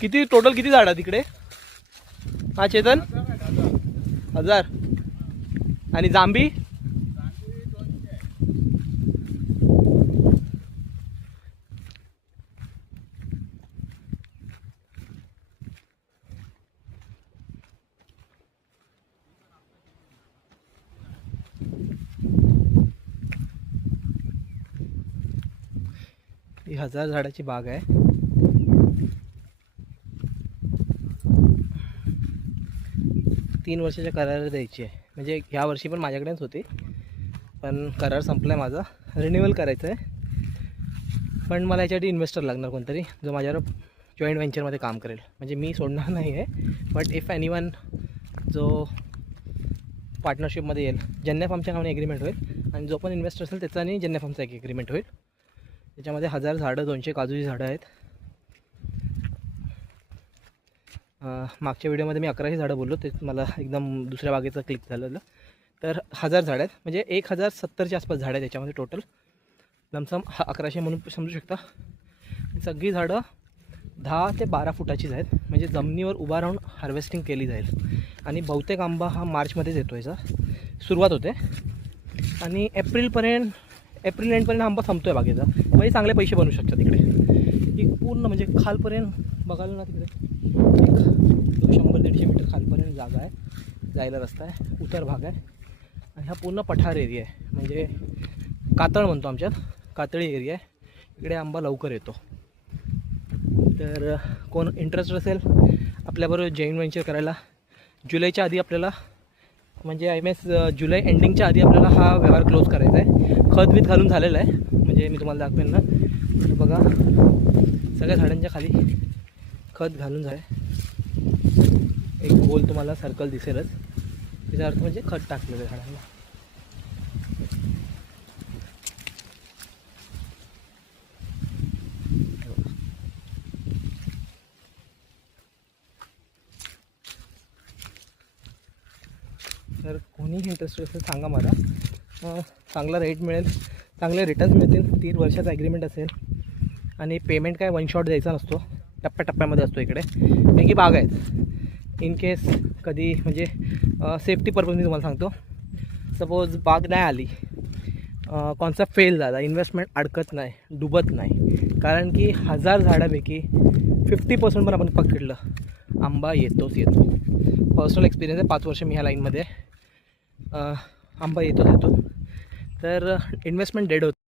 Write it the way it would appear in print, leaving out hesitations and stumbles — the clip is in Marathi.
किती टोटल किती झाड तिकडे? हा चेतन 1000. आणि जांभी? ही 1000 झाडाची बाग आहे. तीन वर्षाच्या करार द्यायची आहे. म्हणजे ह्या वर्षी पण माझ्याकडेच होती, पण करार संपला आहे माझा. रिन्युअल करायचं आहे, पण मला याच्यासाठी इन्व्हेस्टर लागणार कोणतरी, जो माझ्यावर जॉईंट व्हेंचरमध्ये काम करेल. म्हणजे मी सोडणार नाही आहे, बट इफ एनीवन जो पार्टनरशिपमध्ये येईल, जन्नफ आमच्या नावाने एग्रीमेंट होईल, आणि जो पण इन्व्हेस्टर असेल त्याचा आणि जन्नफ आमचा एक एग्रीमेंट होईल. त्याच्यामध्ये 1000 झाडं, 200 काजूची झाडं आहेत. मागच्या व्हिडिओमध्ये मी 1100 झाडं बोललो, ते मला एकदम दुसऱ्या बागेचं क्लिक झालेलं. तर 1000 झाडं आहेत, म्हणजे 1070च्या आसपास झाडं आहेत त्याच्यामध्ये टोटल. लमसम 1100 म्हणून समजू शकता. सगळी झाडं 10 ते 12 फुटाचीच आहेत, म्हणजे जमिनीवर उभा राहून हार्वेस्टिंग केली जाईल. आणि बहुतेक आंबा हा मार्चमध्येच येतो, याचा सुरुवात होते, आणि एप्रिल एंडपर्यंत आंबा संपतो आहे बागेचा. म्हणजे चांगले पैसे बनवू शकतात तिकडे. ही पूर्ण म्हणजे खालपर्यंत बघायला ना, तिकडे एक 100-150 मीटर खालपर्यंत जागा आहे, जायला रस्ता आहे, उतर भाग आहे. आणि हा पूर्ण पठार एरिया आहे, म्हणजे कातळ म्हणतो आमच्यात, कातळी एरिया आहे. इकडे आंबा लवकर येतो. तर कोण इंटरेस्ट असेल आपल्याबरोबर जॉईंट व्हेंचर करायला, जुलैच्या आधी आपल्याला, म्हणजे जुलै एंडिंगच्या आधी आपल्याला हा व्यवहार क्लोज करायचा आहे. खत बीत घालून झालेलं आहे, म्हणजे मी तुम्हाला दाखवेन ना. तर बघा, सगळ्या झाडांच्या खाली खत घालून झालं. एक गोल तुम्हाला सर्कल दिसेलच, त्याचा अर्थ म्हणजे खत टाकलेलं आहे झाडांना. तर कोणीही इंटरेस्ट असेल सांगा मला. चांगला रेट मिळेल, चांगले रिटर्न्स मिळतील. 3 वर्षाचा ॲग्रीमेंट असेल, आणि पेमेंट काय वन शॉट द्यायचा नसतो, टप्प्याटप्प्यामध्ये असतो इकडे. कारण की बाग आहेत, इन केस कधी म्हणजे सेफ्टी पर्पज मी तुम्हाला सांगतो. सपोज बाग नाही आली, कॉन्सेप्ट फेल झाला, इन्व्हेस्टमेंट अडकत नाही, डुबत नाही. कारण की 1000 झाडापैकी 50% पण आपण पकडलं, आंबा येतोच येतो. पर्सनल एक्सपिरियन्स आहे, 5 वर्ष मी ह्या लाईनमध्ये, आंबा येतो. तर इन्व्हेस्टमेंट डेड होतं.